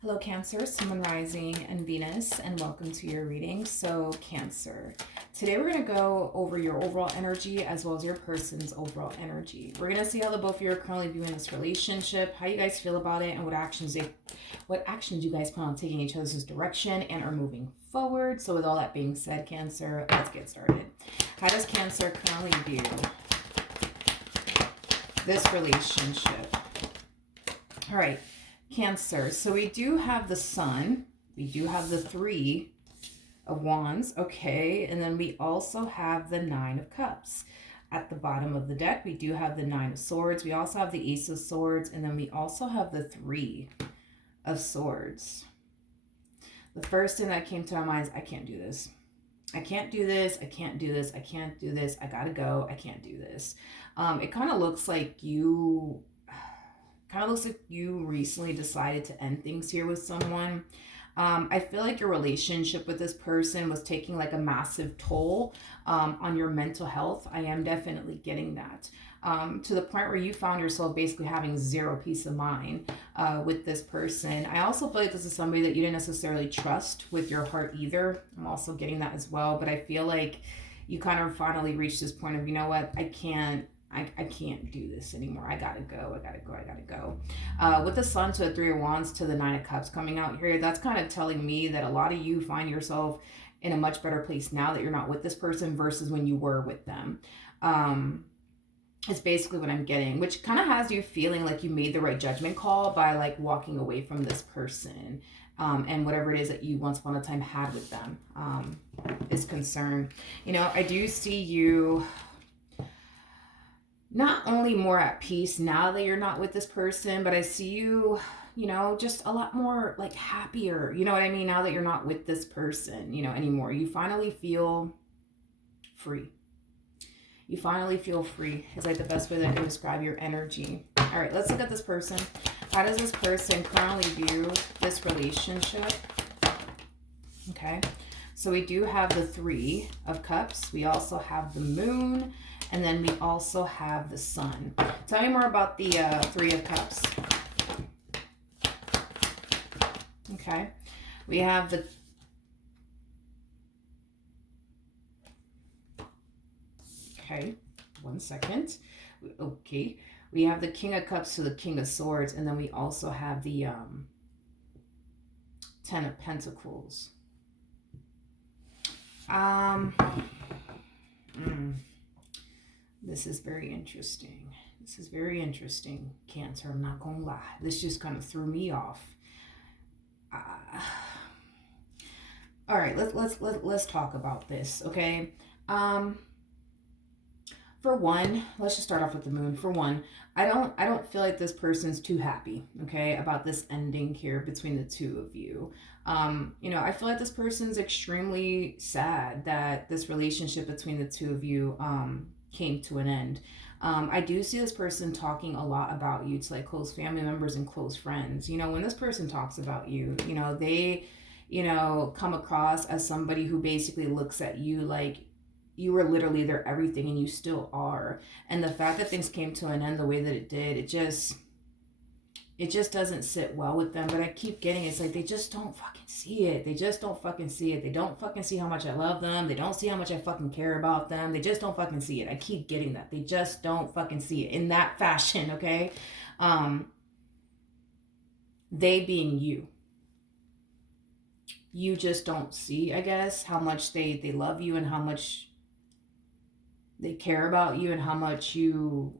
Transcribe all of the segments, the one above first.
Hello, Cancer, Sun, Moon, Rising, and Venus, and welcome to your reading. So, Cancer, today we're going to go over your overall energy as well as your person's overall energy. We're going to see how the both of you are currently viewing this relationship, how you guys feel about it, and what actions you guys plan on taking each other's direction and are moving forward. So, with all that being said, Cancer, let's get started. How does Cancer currently view this relationship? All right. Cancer, so we do have the Sun, we do have the Three of Wands, okay, and then we also have the Nine of Cups. At the bottom of the deck, we do have the Nine of Swords, we also have the Ace of Swords, and then we also have the Three of Swords. The first thing that came to my mind is, I can't do this. I can't do this, I can't do this, I can't do this, I gotta go, I can't do this. It kind of looks like you recently decided to end things here with someone. I feel like your relationship with this person was taking like a massive toll on your mental health. I am definitely getting that. To the point where you found yourself basically having zero peace of mind with this person. I also feel like this is somebody that you didn't necessarily trust with your heart either. I'm also getting that as well. But I feel like you kind of finally reached this point of, you know what, I can't do this anymore. I gotta go. With the Sun to the Three of Wands to the Nine of Cups coming out here, that's kind of telling me that a lot of you find yourself in a much better place now that you're not with this person versus when you were with them. It's basically what I'm getting, which kind of has you feeling like you made the right judgment call by like walking away from this person. And whatever it is that you once upon a time had with them is concerned. You know, I do see you not only more at peace now that you're not with this person, but I see you, you know, just a lot more like happier, you know what I mean? Now that you're not with this person, you know, anymore. You finally feel free. You finally feel free is like the best way that I can describe your energy. All right, let's look at this person. How does this person currently view this relationship? Okay, so we do have the Three of Cups. We also have the Moon. And then we also have the Sun. Tell me more about the Three of Cups. Okay. We have the... Okay. 1 second. Okay. We have the King of Cups to the King of Swords. And then we also have the Ten of Pentacles. This is very interesting. This is very interesting, Cancer. I'm not gonna lie. This just kind of threw me off. All right, let's talk about this, okay? For one, let's just start off with the Moon. For one, I don't feel like this person's too happy, okay, about this ending here between the two of you. You know, I feel like this person's extremely sad that this relationship between the two of you came to an end. I do see this person talking a lot about you to like close family members and close friends. You know, when this person talks about you, you know, they, you know, come across as somebody who basically looks at you like you were literally their everything and you still are. And the fact that things came to an end the way that it did, it just doesn't sit well with them. But I keep getting, it's like they just don't fucking see it. They just don't fucking see it. They don't fucking see how much I love them. They don't see how much I fucking care about them. They just don't fucking see it. I keep getting that. They just don't fucking see it in that fashion, okay? They being you. You just don't see, I guess, how much they love you and how much they care about you and how much you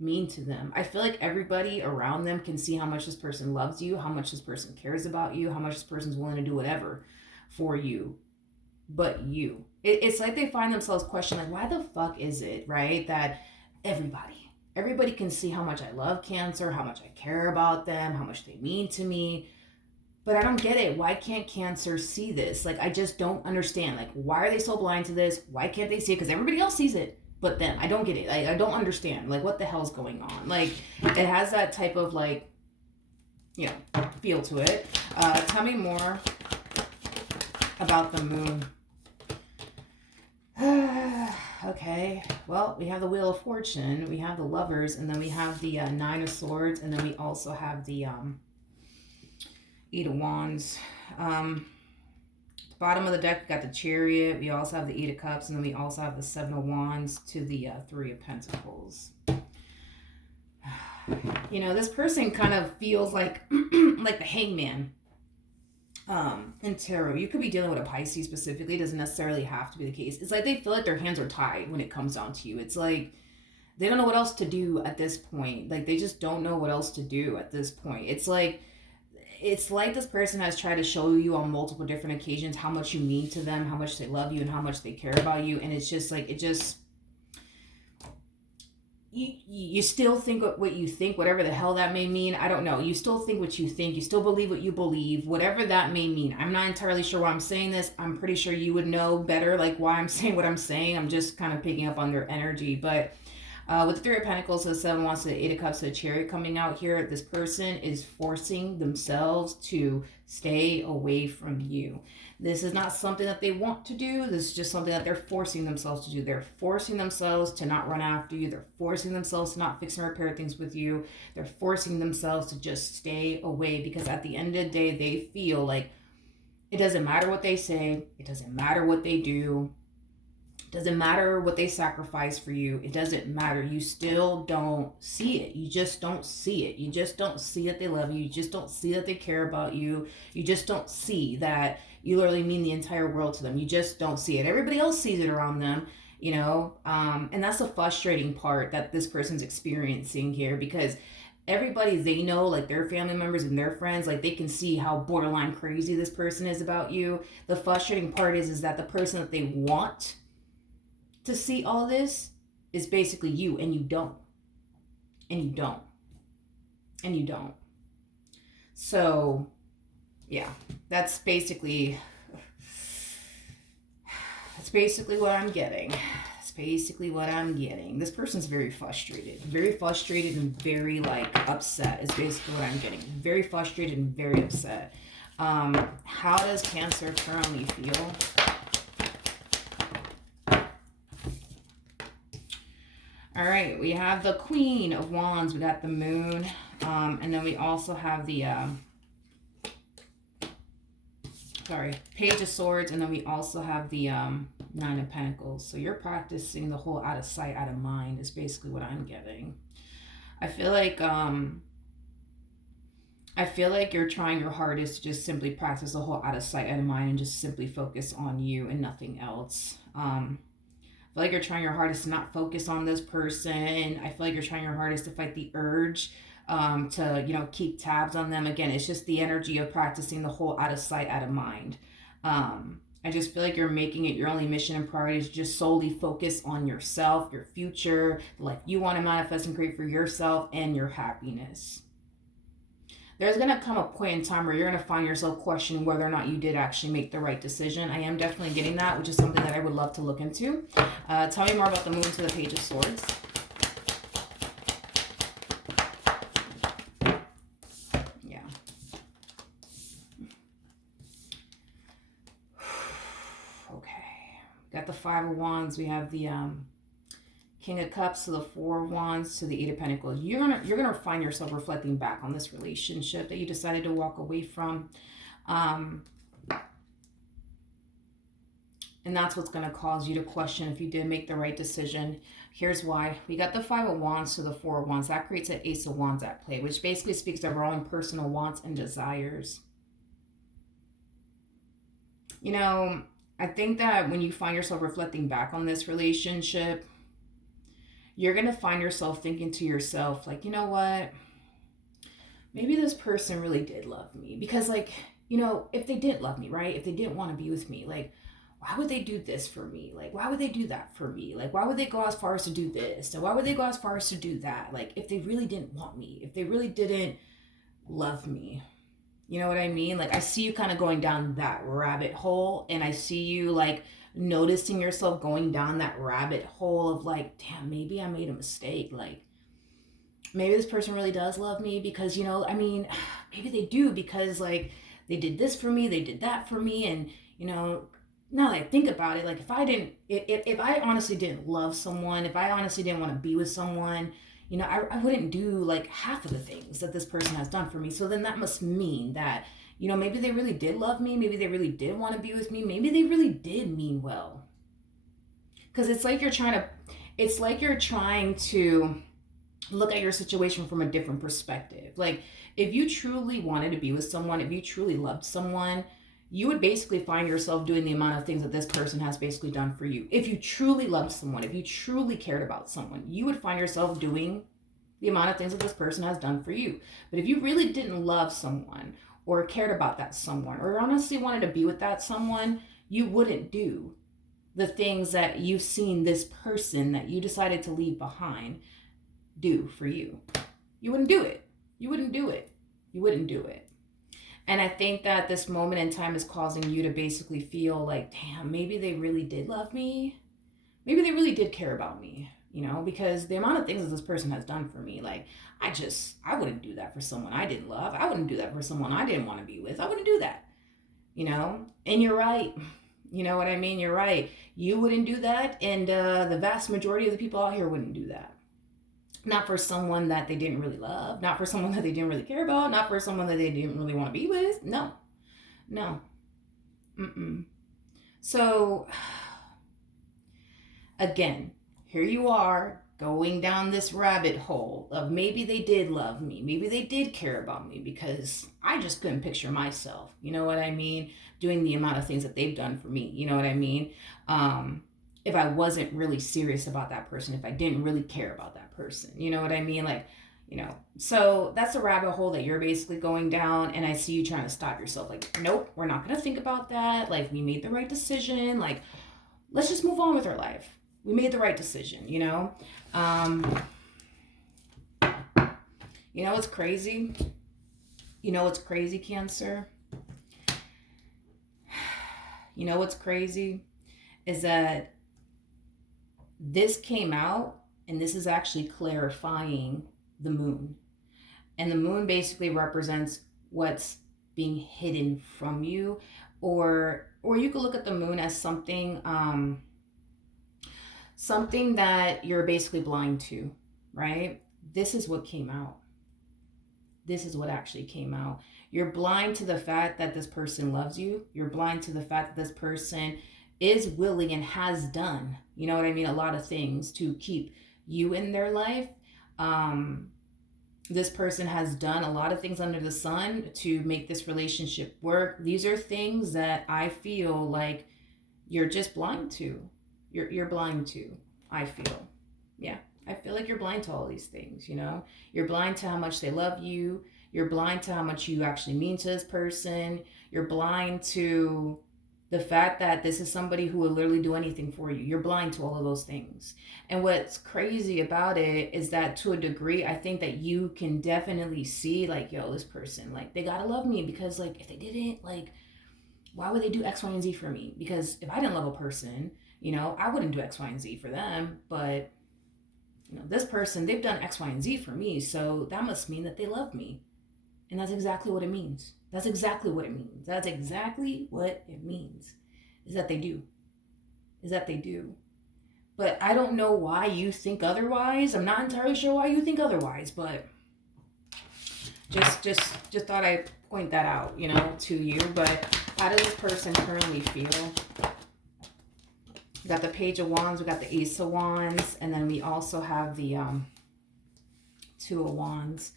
mean to them. I feel like everybody around them can see how much this person loves you, how much this person cares about you, how much this person's willing to do whatever for you, but you. It's like they find themselves questioning, like, why the fuck is it, right, that everybody can see how much I love Cancer, how much I care about them, how much they mean to me, but I don't get it. Why can't Cancer see this? Like, I just don't understand. Like, why are they so blind to this? Why can't they see it? Because everybody else sees it but them. I don't get it. I don't understand. Like, what the hell's going on? Like, it has that type of, like, you know, feel to it. Tell me more about the Moon. Okay, well, we have the Wheel of Fortune, we have the Lovers, and then we have the Nine of Swords, and then we also have the Eight of Wands. Bottom of the deck, we got the Chariot. We also have the Eight of Cups, and then we also have the Seven of Wands to the Three of Pentacles. You know, this person kind of feels like like the Hangman in tarot. You could be dealing with a Pisces specifically. It doesn't necessarily have to be the case. It's like they feel like their hands are tied when it comes down to you. It's like they don't know what else to do at this point. Like they just don't know what else to do at this point. It's like this person has tried to show you on multiple different occasions how much you mean to them, how much they love you, and how much they care about you. And it's just like, you still think what you think, whatever the hell that may mean. I don't know. You still think what you think. You still believe what you believe, whatever that may mean. I'm not entirely sure why I'm saying this. I'm pretty sure you would know better, like why I'm saying what I'm saying. I'm just kind of picking up on their energy. But with the Three of Pentacles, the Seven of Wands, the Eight of Cups, the Chariot coming out here, this person is forcing themselves to stay away from you. This is not something that they want to do. This is just something that they're forcing themselves to do. They're forcing themselves to not run after you. They're forcing themselves to not fix and repair things with you. They're forcing themselves to just stay away because at the end of the day, they feel like it doesn't matter what they say. It doesn't matter what they do. Doesn't matter what they sacrifice for you. It doesn't matter. You still don't see it. You just don't see it. You just don't see that they love you. You just don't see that they care about you. You just don't see that you literally mean the entire world to them. You just don't see it. Everybody else sees it around them, you know? And that's the frustrating part that this person's experiencing here because everybody they know, like their family members and their friends, like they can see how borderline crazy this person is about you. The frustrating part is that the person that they want to see all this is basically you, and you don't. And you don't. And you don't. So, yeah, that's basically what I'm getting. That's basically what I'm getting. This person's very frustrated and very like upset is basically what I'm getting. Very frustrated and very upset. How does Cancer currently feel? All right, we have the Queen of Wands. We got the Moon. And then we also have the, Page of Swords. And then we also have the Nine of Pentacles. So you're practicing the whole out of sight, out of mind is basically what I'm getting. I feel like you're trying your hardest to just simply practice the whole out of sight, out of mind and just simply focus on you and nothing else. I feel like you're trying your hardest to not focus on this person. I feel like you're trying your hardest to fight the urge to, you know, keep tabs on them. Again, it's just the energy of practicing the whole out of sight, out of mind. I just feel like you're making it your only mission and priority is just solely focus on yourself, your future, the life you want to manifest and create for yourself and your happiness. There's going to come a point in time where you're going to find yourself questioning whether or not you did actually make the right decision. I am definitely getting that, which is something that I would love to look into. Tell me more about the Moon to the Page of Swords. Yeah. Okay. Got the Five of Wands. We have the King of Cups to the Four of Wands to the Eight of Pentacles. You're gonna find yourself reflecting back on this relationship that you decided to walk away from. And that's what's going to cause you to question if you did make the right decision. Here's why. We got the Five of Wands to the Four of Wands. That creates an Ace of Wands at play, which basically speaks of our own personal wants and desires. You know, I think that when you find yourself reflecting back on this relationship, you're going to find yourself thinking to yourself, like, you know what? Maybe this person really did love me. Because, like, you know, if they didn't love me, right? If they didn't want to be with me, like, why would they do this for me? Like, why would they do that for me? Like, why would they go as far as to do this? And why would they go as far as to do that? Like, if they really didn't want me, if they really didn't love me. You know what I mean? Like, I see you kind of going down that rabbit hole, and I see you, like, noticing yourself going down that rabbit hole of, like, damn, maybe I made a mistake. Like, maybe this person really does love me because, you know, I mean, maybe they do because, like, they did this for me, they did that for me, and, you know, now that I think about it, like, if I honestly didn't love someone, if I honestly didn't want to be with someone, you know, I wouldn't do, like, half of the things that this person has done for me. So then that must mean that, You know, maybe they really did love me. Maybe they really did want to be with me. Maybe they really did mean well. Because it's like you're trying to look at your situation from a different perspective. Like, if you truly wanted to be with someone, if you truly loved someone, you would basically find yourself doing the amount of things that this person has basically done for you. If you truly loved someone, if you truly cared about someone, you would find yourself doing the amount of things that this person has done for you. But if you really didn't love someone or cared about that someone or honestly wanted to be with that someone, you wouldn't do the things that you've seen this person that you decided to leave behind do for you. You wouldn't do it. You wouldn't do it. You wouldn't do it. And I think that this moment in time is causing you to basically feel like, damn, maybe they really did love me. Maybe they really did care about me, you know, because the amount of things that this person has done for me, like, I wouldn't do that for someone I didn't love. I wouldn't do that for someone I didn't want to be with. I wouldn't do that, you know? And you're right. You know what I mean? You're right. You wouldn't do that. And the vast majority of the people out here wouldn't do that. Not for someone that they didn't really love, not for someone that they didn't really care about, not for someone that they didn't really want to be with. No. So, again, here you are going down this rabbit hole of maybe they did love me, maybe they did care about me, because I just couldn't picture myself, you know what I mean, doing the amount of things that they've done for me, you know what I mean? If I wasn't really serious about that person, if I didn't really care about that person, you know what I mean? Like, you know, so that's a rabbit hole that you're basically going down, and I see you trying to stop yourself. Like, nope, we're not going to think about that. Like, we made the right decision. Like, let's just move on with our life. We made the right decision, you know? You know what's crazy? You know what's crazy, Cancer? You know what's crazy is that this came out, and this is actually clarifying the moon. And the moon basically represents what's being hidden from you, or you could look at the moon as something something that you're basically blind to, right? This is what came out. This is what actually came out. You're blind to the fact that this person loves you. You're blind to the fact that this person is willing and has done, you know what I mean, a lot of things to keep you in their life. This person has done a lot of things under the sun to make this relationship work. These are things that I feel like you're just blind to. You're blind to, I feel. Yeah, I feel like you're blind to all these things, you know? You're blind to how much they love you. You're blind to how much you actually mean to this person. You're blind to the fact that this is somebody who will literally do anything for you. You're blind to all of those things. And what's crazy about it is that, to a degree, I think that you can definitely see, like, yo, this person, like, they gotta love me, because, like, if they didn't, like, why would they do X, Y, and Z for me? Because if I didn't love a person, you know, I wouldn't do X, Y, and Z for them. But, you know, this person, they've done X, Y, and Z for me, so that must mean that they love me. And that's exactly what it means. That's exactly what it means. That's exactly what it means. Is that they do. Is that they do. But I don't know why you think otherwise. I'm not entirely sure why you think otherwise, but just thought I'd point that out, you know, to you. But how does this person currently feel? We got the Page of Wands, we got the Ace of Wands, and then we also have the Two of Wands.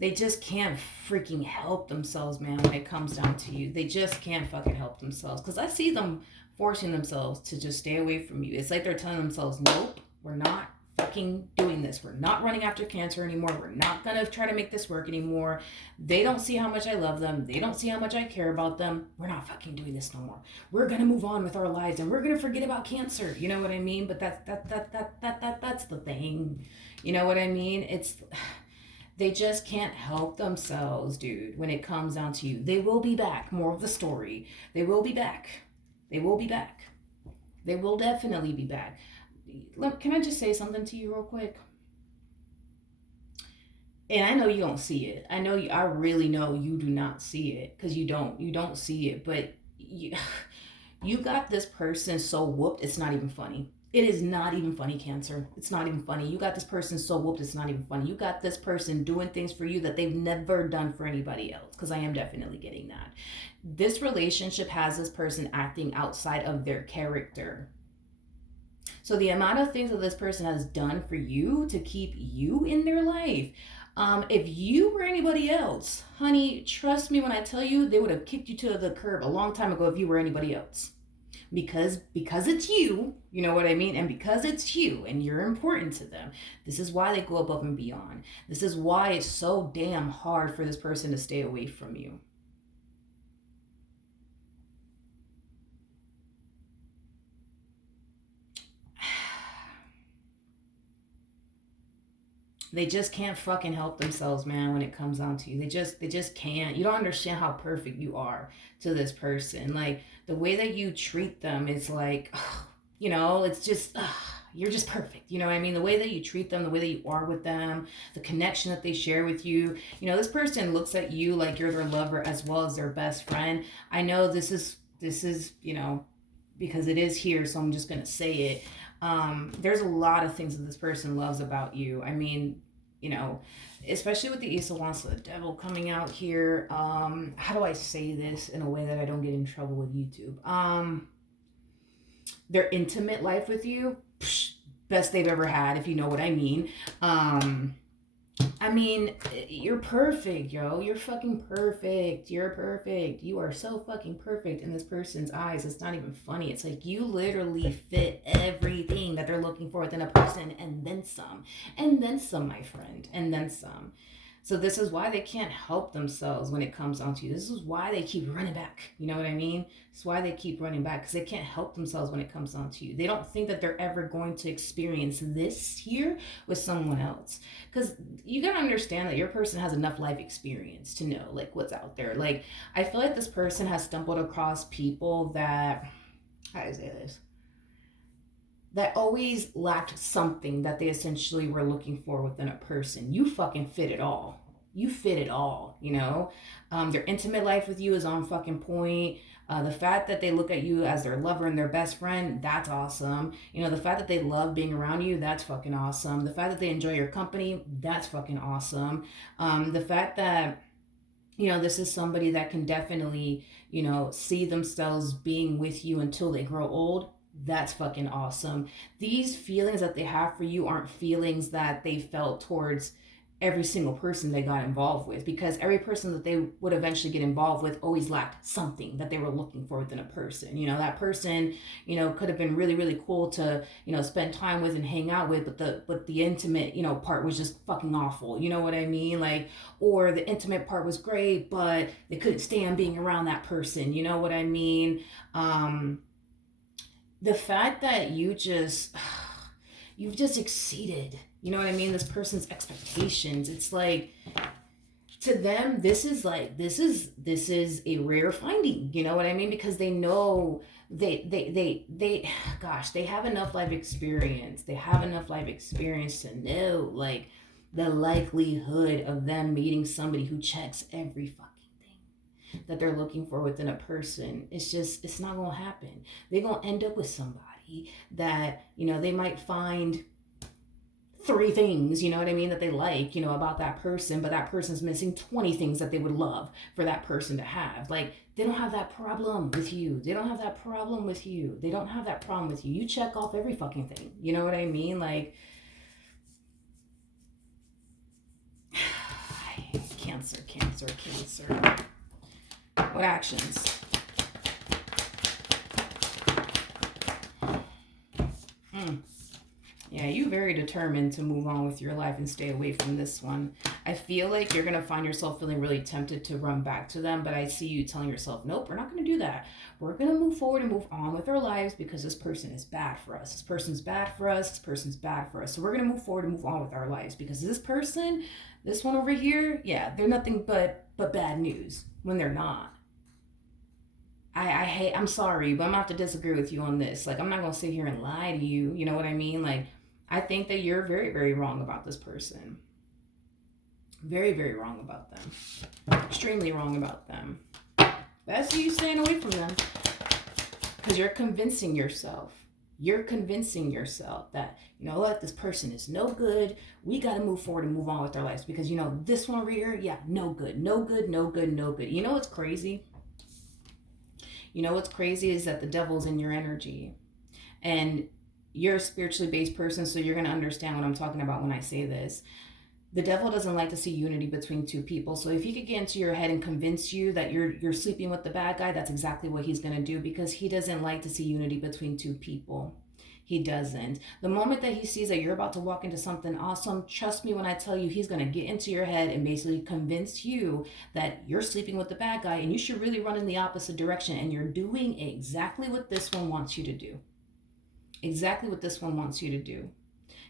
They just can't freaking help themselves, man, when it comes down to you. They just can't fucking help themselves. Because I see them forcing themselves to just stay away from you. It's like they're telling themselves, nope, we're not fucking doing this. We're not running after Cancer anymore. We're not going to try to make this work anymore. They don't see how much I love them. They don't see how much I care about them. We're not fucking doing this no more. We're going to move on with our lives, and we're going to forget about Cancer. You know what I mean? But that's the thing. You know what I mean? It's... They just can't help themselves, dude, when it comes down to you. They will be back. More of the story. They will be back. They will be back. They will definitely be back. Look, can I just say something to you real quick? And I know you don't see it. I really know you do not see it, because you don't see it. But you got this person so whooped, it's not even funny. It is not even funny, Cancer. It's not even funny. You got this person so whooped, it's not even funny. You got this person doing things for you that they've never done for anybody else, because I am definitely getting that. This relationship has this person acting outside of their character. So the amount of things that this person has done for you to keep you in their life, if you were anybody else, honey, trust me when I tell you, they would have kicked you to the curb a long time ago if you were anybody else. Because it's you, you know what I mean? And because it's you and you're important to them, this is why they go above and beyond. This is why it's so damn hard for this person to stay away from you. They just can't fucking help themselves, man, when it comes down to you. They just can't. You don't understand how perfect you are to this person. Like, the way that you treat them is like, you know, it's just you're just perfect. You know what I mean? The way that you treat them, the way that you are with them, the connection that they share with you. You know, this person looks at you like you're their lover as well as their best friend. I know this is, you know, because it is here, so I'm just gonna say it. There's a lot of things that this person loves about you. I mean, you know, especially with the Ace of Wands, the devil coming out here. How do I say this in a way that I don't get in trouble with YouTube? Their intimate life with you, best they've ever had, if you know what I mean. I mean, you're perfect, yo. You're fucking perfect. You're perfect. You are so fucking perfect in this person's eyes. It's not even funny. It's like you literally fit everything that they're looking for within a person, and then some. And then some, my friend. And then some. So this is why they can't help themselves when it comes down to you. This is why they keep running back. You know what I mean? It's why they keep running back, because they can't help themselves when it comes down to you. They don't think that they're ever going to experience this here with someone else. Because you got to understand that your person has enough life experience to know, like, what's out there. Like, I feel like this person has stumbled across people that, how do I say this? That always lacked something that they essentially were looking for within a person. You fucking fit it all. You fit it all, you know? Their intimate life with you is on fucking point. The fact that they look at you as their lover and their best friend, that's awesome. You know, the fact that they love being around you, that's fucking awesome. The fact that they enjoy your company, that's fucking awesome. The fact that, you know, this is somebody that can definitely, you know, see themselves being with you until they grow old, that's fucking awesome. These feelings that they have for you aren't feelings that they felt towards every single person they got involved with, because every person that they would eventually get involved with always lacked something that they were looking for within a person. You know, that person, you know, could have been really, really cool to, you know, spend time with and hang out with, but the intimate, you know, part was just fucking awful. You know what I mean? Like, or the intimate part was great, but they couldn't stand being around that person. You know what I mean? The fact that you've just exceeded, you know what I mean, this person's expectations. It's like, to them, this is a rare finding, you know what I mean, because they know they gosh, they have enough life experience. They have enough life experience to know, like, the likelihood of them meeting somebody who checks every fucking that they're looking for within a person. It's not gonna happen. They're gonna end up with somebody that, you know, they might find 3 things, you know what I mean, that they like, you know, about that person, but that person's missing 20 things that they would love for that person to have. Like, they don't have that problem with you. They don't have that problem with you. They don't have that problem with you. You check off every fucking thing. You know what I mean? Like, Cancer. What actions? Yeah, you're very determined to move on with your life and stay away from this one. I feel like you're going to find yourself feeling really tempted to run back to them, but I see you telling yourself, nope, we're not going to do that. We're going to move forward and move on with our lives, because this person is bad for us. This person's bad for us. This person's bad for us. So we're going to move forward and move on with our lives, because this person, this one over here, yeah, they're nothing but bad news when they're not. I'm sorry, but I'm gonna have to disagree with you on this. Like, I'm not gonna sit here and lie to you. You know what I mean? Like, I think that you're very, very wrong about this person. Very, very wrong about them. Extremely wrong about them. That's you staying away from them, because you're convincing yourself You're convincing yourself that, you know what, this person is no good. We got to move forward and move on with our lives because, you know, this one over here, yeah, no good, no good, no good, no good. You know what's crazy? You know what's crazy is that the devil's in your energy. And you're a spiritually based person, so you're going to understand what I'm talking about when I say this. The devil doesn't like to see unity between two people. So if he could get into your head and convince you that you're sleeping with the bad guy, that's exactly what he's going to do, because he doesn't like to see unity between two people. He doesn't. The moment that he sees that you're about to walk into something awesome, trust me when I tell you, he's going to get into your head and basically convince you that you're sleeping with the bad guy and you should really run in the opposite direction. And you're doing exactly what this one wants you to do. Exactly what this one wants you to do.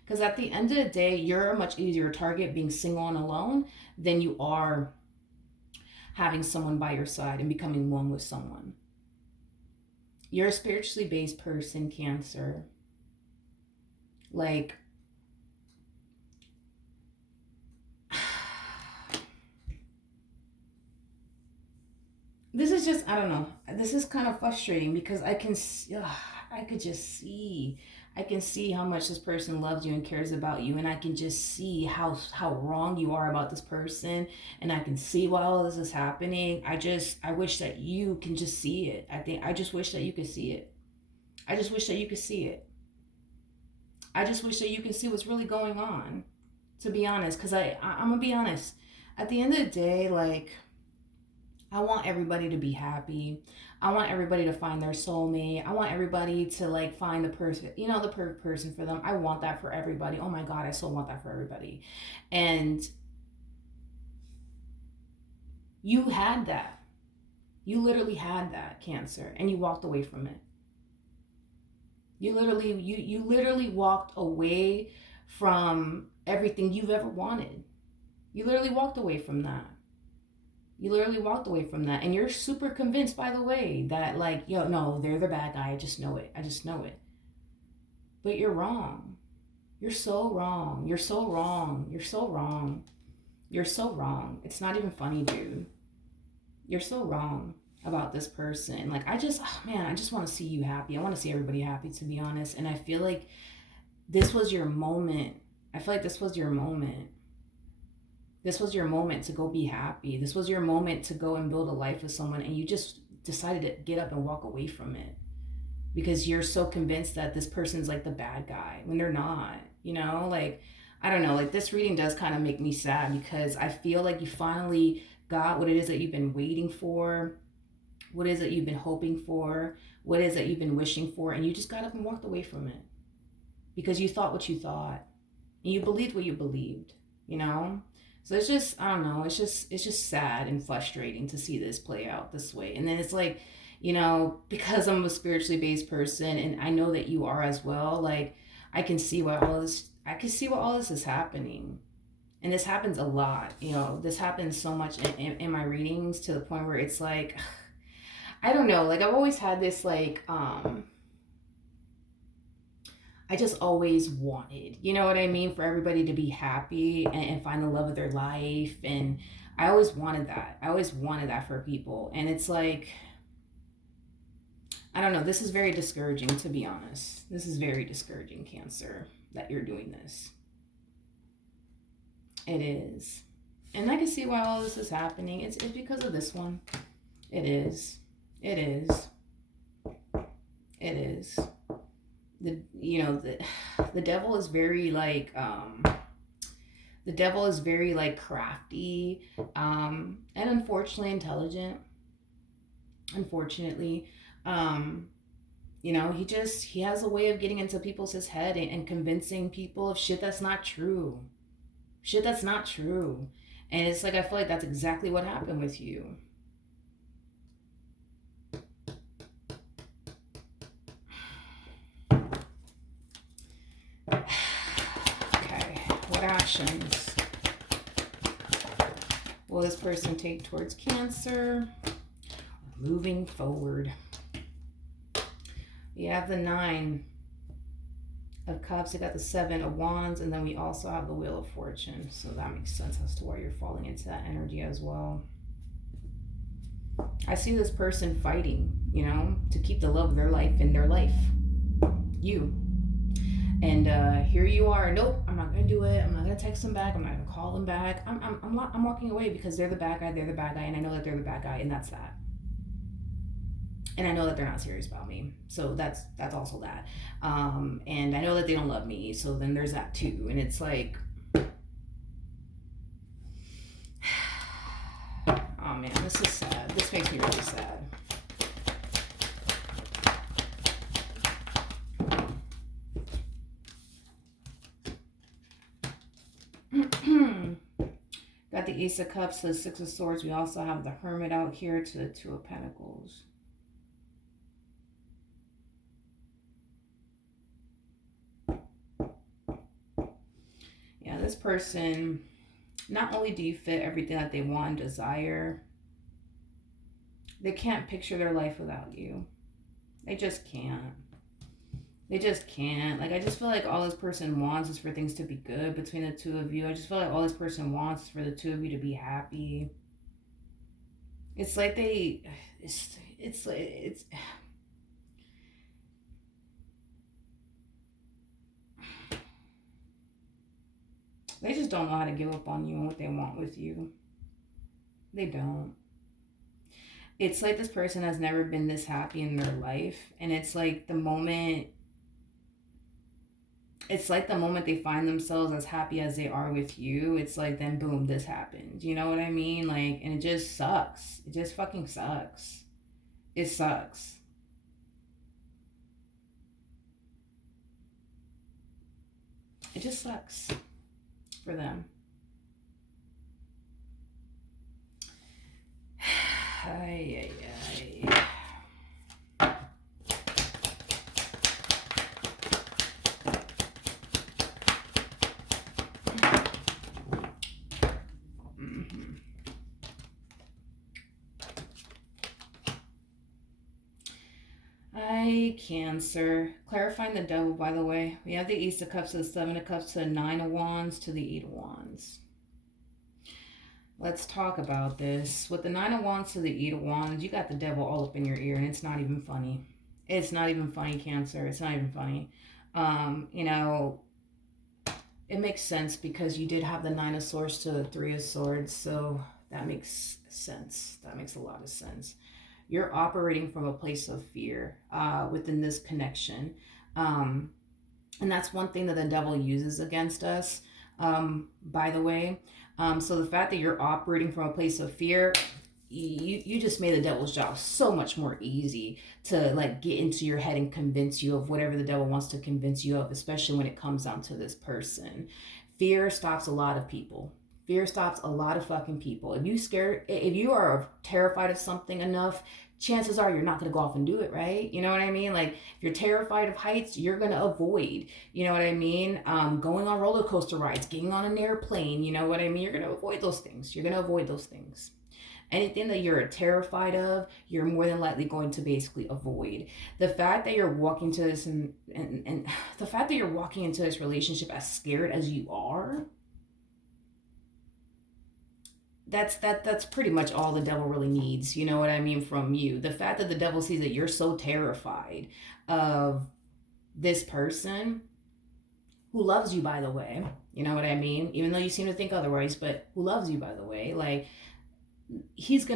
Because at the end of the day, you're a much easier target being single and alone than you are having someone by your side and becoming one with someone. You're a spiritually based person, Cancer. Like, this is just, I don't know. This is kind of frustrating because I can, I could just see. I can see how much this person loves you and cares about you, and I can just see how wrong you are about this person, and I can see why all this is happening. I wish that you can just see it. I just wish that you could see it. I just wish that you could see it. I just wish that you could see what's really going on, to be honest, because I'm gonna be honest. At the end of the day, like, I want everybody to be happy. I want everybody to find their soulmate. I want everybody to like find the person, you know, the person for them. I want that for everybody. Oh my God, I so want that for everybody. And you had that. You literally had that, Cancer, and you walked away from it. You literally walked away from everything you've ever wanted. You literally walked away from that. You literally walked away from that. And you're super convinced, by the way, that like, yo, no, they're the bad guy. I just know it. I just know it. But you're wrong. You're so wrong. You're so wrong. You're so wrong. You're so wrong. It's not even funny, dude. You're so wrong about this person. Like, I just, oh man, I just want to see you happy. I want to see everybody happy, to be honest. And I feel like this was your moment. I feel like this was your moment. This was your moment to go be happy. This was your moment to go and build a life with someone, and you just decided to get up and walk away from it because you're so convinced that this person's like the bad guy when they're not, you know? Like, I don't know, like this reading does kind of make me sad because I feel like you finally got what it is that you've been waiting for, what is it you've been hoping for, what is it you've been wishing for, and you just got up and walked away from it because you thought what you thought and you believed what you believed, you know? So it's just, I don't know, it's just sad and frustrating to see this play out this way. And then it's like, you know, because I'm a spiritually based person and I know that you are as well, like I can see why all this is happening. And this happens a lot, you know, this happens so much in my readings to the point where it's like, I don't know, like I've always had this like, I just always wanted, you know what I mean, for everybody to be happy and find the love of their life. And I always wanted that. I always wanted that for people. And it's like, I don't know, this is very discouraging, to be honest. This is very discouraging, Cancer, that you're doing this. It is. And I can see why all this is happening. It's because of this one. It is. It is. It is. The devil is very like crafty and unfortunately intelligent. Unfortunately, he has a way of getting into people's head and convincing people of shit that's not true. And it's like I feel like that's exactly what happened with you. What actions will this person take towards Cancer? Moving forward. We have the 9 of Cups. We got the 7 of Wands, and then we also have the Wheel of Fortune. So that makes sense as to why you're falling into that energy as well. I see this person fighting, to keep the love of their life in their life. You. And here you are. Nope, I'm not gonna do it. I'm not gonna text them back. I'm not gonna call them back. I'm walking away because they're the bad guy. They're the bad guy, and I know that they're the bad guy, and that's that. And I know that they're not serious about me, so that's also that. And I know that they don't love me, so then there's that too. And it's like, oh man, this is sad. This makes me really sad. Got the Ace of Cups to the Six of Swords. We also have the Hermit out here to the Two of Pentacles. Yeah, this person, not only do you fit everything that they want and desire, they can't picture their life without you. They just can't. They just can't. Like, I just feel like all this person wants is for things to be good between the two of you. I just feel like all this person wants is for the two of you to be happy. It's like they just don't know how to give up on you and what they want with you. They don't. It's like this person has never been this happy in their life, and it's like the moment they find themselves as happy as they are with you, it's like then boom, this happened. You know what I mean? Like, and it just sucks. It just fucking sucks. It sucks. It just sucks for them. Ay, ay, ay. Cancer. Clarifying the Devil, by the way. We have the Ace of Cups to the Seven of Cups to the Nine of Wands to the Eight of Wands. Let's talk about this. With the Nine of Wands to the Eight of Wands, you got the devil all up in your ear, and it's not even funny. It's not even funny, Cancer. It's not even funny. You know, it makes sense because you did have the Nine of Swords to the Three of Swords, so that makes sense. That makes a lot of sense. You're operating from a place of fear within this connection. And that's one thing that the devil uses against us, by the way. So the fact that you're operating from a place of fear, you just made the devil's job so much more easy to like get into your head and convince you of whatever the devil wants to convince you of, especially when it comes down to this person. Fear stops a lot of people. Fear stops a lot of fucking people. If you are terrified of something enough, chances are you're not going to go off and do it, right? You know what I mean? Like, if you're terrified of heights, you're going to avoid, you know what I mean? Going on roller coaster rides, getting on an airplane, you know what I mean? You're going to avoid those things. You're going to avoid those things. Anything that you're terrified of, you're more than likely going to basically avoid. The fact that you're walking to this and the fact that you're walking into this relationship as scared as you are, that's pretty much all the devil really needs, you know what I mean, from you. The fact that the devil sees that you're so terrified of this person who loves you, by the way, you know what I mean, even though you seem to think otherwise, but who loves you, by the way, like he is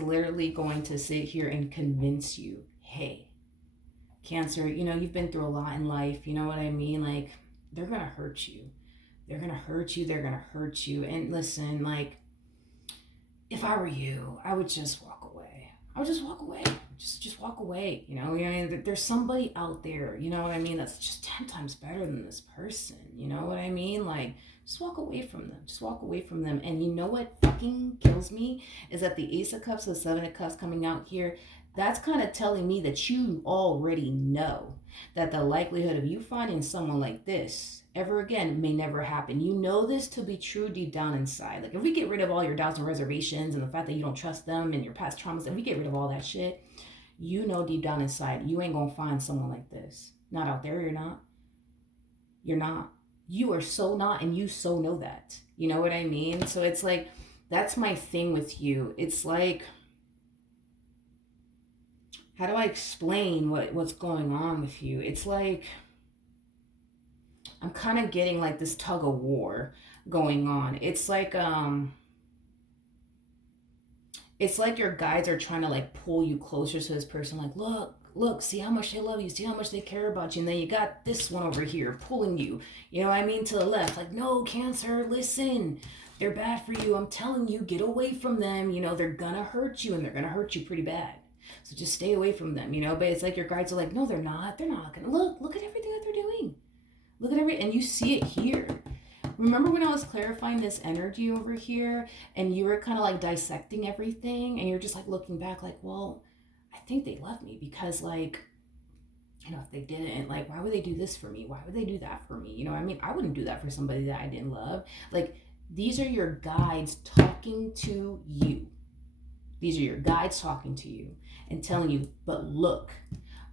literally going to sit here and convince you, hey, Cancer, you know, you've been through a lot in life, you know what I mean, like they're gonna hurt you. They're going to hurt you. They're going to hurt you. And listen, like, if I were you, I would just walk away. I would just walk away. Just walk away. You know, there's somebody out there, you know what I mean, that's just 10 times better than this person. You know what I mean? Like, just walk away from them. Just walk away from them. And you know what fucking kills me is that the Ace of Cups, the Seven of Cups coming out here, that's kind of telling me that you already know that the likelihood of you finding someone like this ever again may never happen. You know this to be true deep down inside. Like, if we get rid of all your doubts and reservations and the fact that you don't trust them and your past traumas, if we get rid of all that shit, you know deep down inside you ain't gonna find someone like this. Not out there. You're not. You're not. You are so not, and you so know that. You know what I mean? So it's like, that's my thing with you. It's like, how do I explain what's going on with you? It's like I'm kind of getting like this tug of war going on. It's like your guides are trying to like pull you closer to this person, like, look, see how much they love you, see how much they care about you. And then you got this one over here pulling you, you know what I mean, to the left, like, no, Cancer, listen, they're bad for you, I'm telling you, get away from them, you know, they're gonna hurt you, and they're gonna hurt you pretty bad, so just stay away from them, you know. But it's like your guides are like, no, they're not gonna, look at everything that they're doing, look at every, and you see it here. Remember when I was clarifying this energy over here, and you were kind of like dissecting everything, and you're just like looking back like, well, I think they love me because, like, you know, if they didn't, like, why would they do this for me? Why would they do that for me? You know what I mean? I wouldn't do that for somebody that I didn't love. Like, these are your guides talking to you. These are your guides talking to you and telling you, but look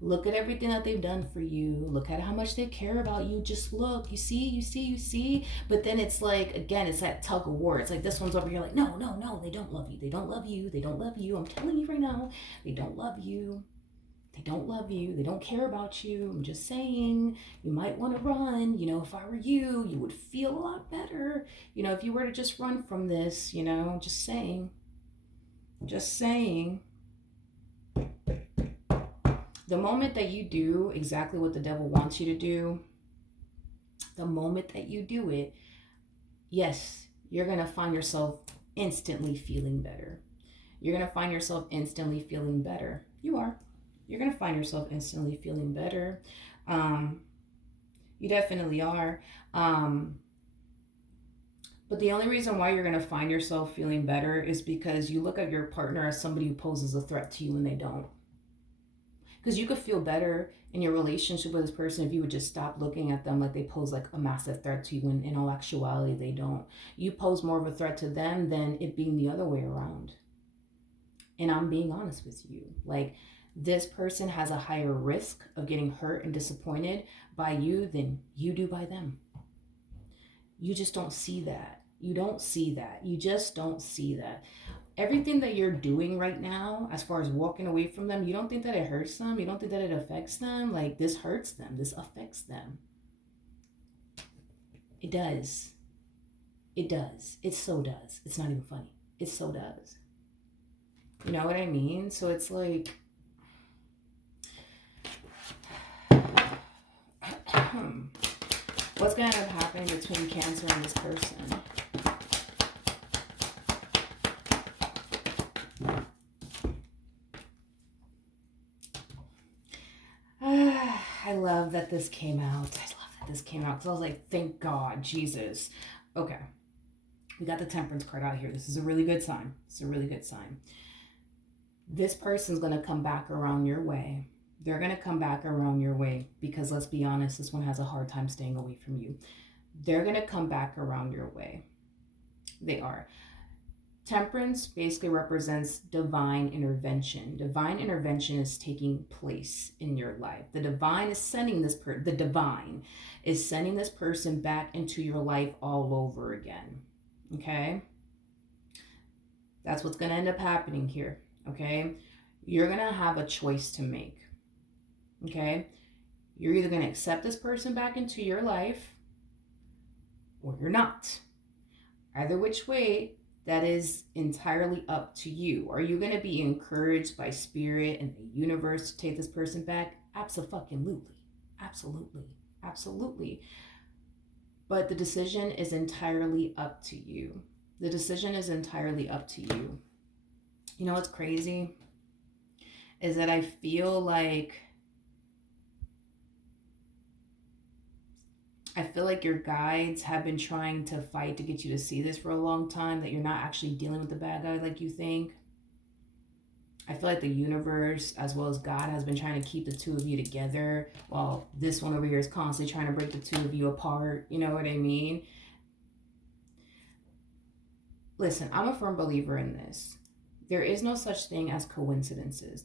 at everything that they've done for you. Look at how much they care about you. Just look. You see. But then it's like, again, it's that tug of war. It's like this one's over here like, no, they don't love you. They don't love you. They don't love you. I'm telling you right now, they don't love you. They don't love you. They don't care about you. I'm just saying, you might want to run. You know, if I were you, you would feel a lot better. You know, if you were to just run from this, you know, just saying. Just saying. The moment that you do exactly what the devil wants you to do, the moment that you do it, yes, you're going to find yourself instantly feeling better. You're going to find yourself instantly feeling better. You are. You're going to find yourself instantly feeling better. You definitely are. But the only reason why you're going to find yourself feeling better is because you look at your partner as somebody who poses a threat to you when they don't. Because you could feel better in your relationship with this person if you would just stop looking at them like they pose like a massive threat to you, when in all actuality they don't. You pose more of a threat to them than it being the other way around. And I'm being honest with you. Like, this person has a higher risk of getting hurt and disappointed by you than you do by them. You just don't see that. You don't see that. You just don't see that. Everything that you're doing right now, as far as walking away from them, you don't think that it hurts them? You don't think that it affects them? Like, this hurts them. This affects them. It does. It does. It so does. It's not even funny. It so does. You know what I mean? So it's like, what's going to end up happening between Cancer and this person? I love that this came out. Because I was like, thank God, Jesus. Okay. We got the Temperance card out here. This is a really good sign. This person's going to come back around your way. They're going to come back around your way because, let's be honest, this one has a hard time staying away from you. They're going to come back around your way. They are. Temperance basically represents divine intervention. Divine intervention is taking place in your life. The divine is sending this person back into your life all over again. Okay? That's what's going to end up happening here. Okay? You're going to have a choice to make. Okay? You're either going to accept this person back into your life, or you're not. Either which way, that is entirely up to you. Are you going to be encouraged by spirit and the universe to take this person back? Absolutely. But the decision is entirely up to you. You know what's crazy? Is that I feel like your guides have been trying to fight to get you to see this for a long time, that you're not actually dealing with the bad guy like you think. I feel like the universe, as well as God, has been trying to keep the two of you together, while this one over here is constantly trying to break the two of you apart. You know what I mean? Listen, I'm a firm believer in this. There is no such thing as coincidences.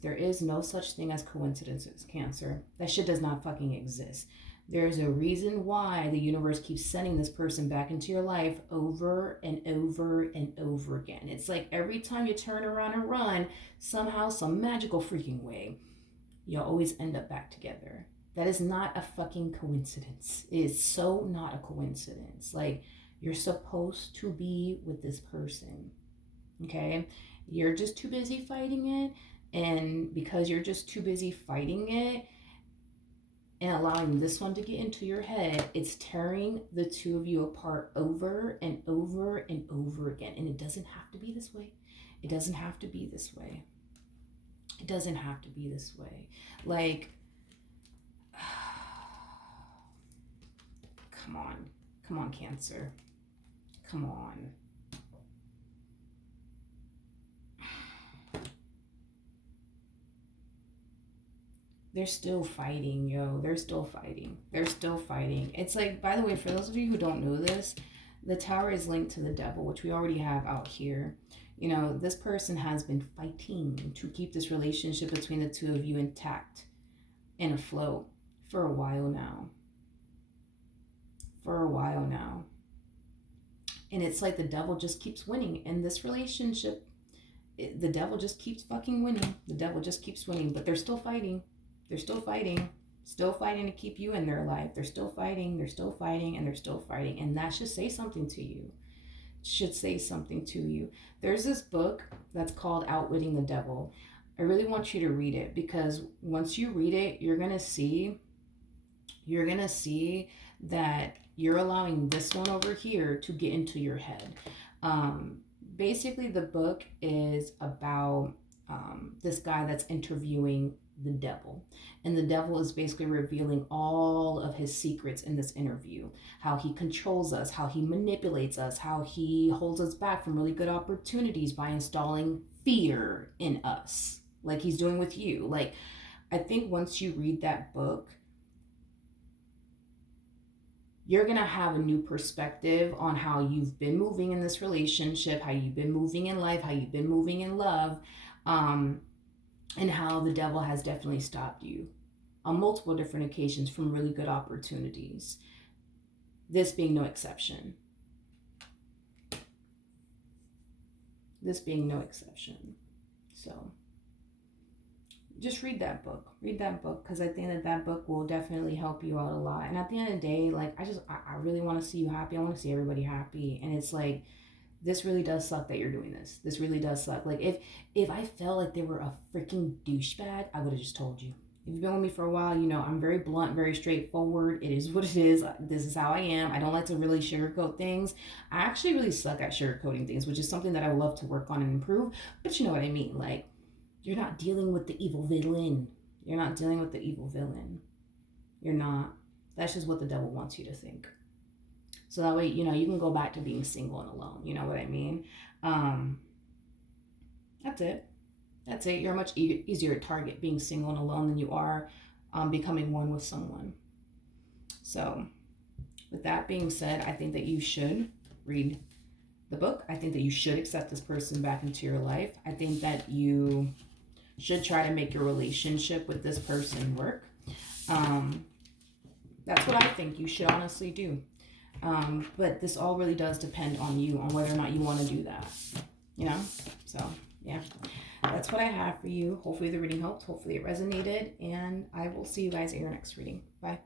Cancer. That shit does not fucking exist. There's a reason why the universe keeps sending this person back into your life over and over and over again. It's like every time you turn around and run, somehow, some magical freaking way, you'll always end up back together. That is not a fucking coincidence. It is so not a coincidence. Like, you're supposed to be with this person, okay? You're just too busy fighting it. And because you're just too busy fighting it and allowing this one to get into your head, it's tearing the two of you apart over and over and over again. And it doesn't have to be this way. It doesn't have to be this way. It doesn't have to be this way. Like, come on. Come on, Cancer. Come on. They're still fighting, yo. They're still fighting. They're still fighting. It's like, by the way, for those of you who don't know this, the Tower is linked to the Devil, which we already have out here. You know, this person has been fighting to keep this relationship between the two of you intact and afloat for a while now. For a while now. And it's like the Devil just keeps winning in this relationship. The Devil just keeps fucking winning. The Devil just keeps winning, but they're still fighting. They're still fighting to keep you in their life. They're still fighting, and they're still fighting. And that should say something to you. Should say something to you. There's this book that's called Outwitting the Devil. I really want you to read it, because once you read it, you're going to see that you're allowing this one over here to get into your head. Basically, the book is about this guy that's interviewing the devil, and the devil is basically revealing all of his secrets in this interview, how he controls us, how he manipulates us, how he holds us back from really good opportunities by installing fear in us, like he's doing with you. Like, I think once you read that book, you're going to have a new perspective on how you've been moving in this relationship, how you've been moving in life, how you've been moving in love, and how the devil has definitely stopped you on multiple different occasions from really good opportunities. This being no exception. This being no exception. So just read that book. Read that book, because I think that book will definitely help you out a lot. And at the end of the day, like, I really want to see you happy. I want to see everybody happy. And it's like, this really does suck that you're doing this. This really does suck. Like, if I felt like they were a freaking douchebag, I would have just told you. If you've been with me for a while, you know I'm very blunt, very straightforward. It is what it is. This is how I am. I don't like to really sugarcoat things. I actually really suck at sugarcoating things, which is something that I would love to work on and improve. But you know what I mean. Like, you're not dealing with the evil villain. You're not dealing with the evil villain. You're not. That's just what the devil wants you to think. So that way, you know, you can go back to being single and alone. You know what I mean? That's it. That's it. You're much easier to target being single and alone than you are becoming one with someone. So with that being said, I think that you should read the book. I think that you should accept this person back into your life. I think that you should try to make your relationship with this person work. That's what I think you should honestly do. But this all really does depend on you, on whether or not you want to do that, you know? So, yeah, that's what I have for you. Hopefully the reading helped. Hopefully it resonated. And I will see you guys at your next reading. Bye.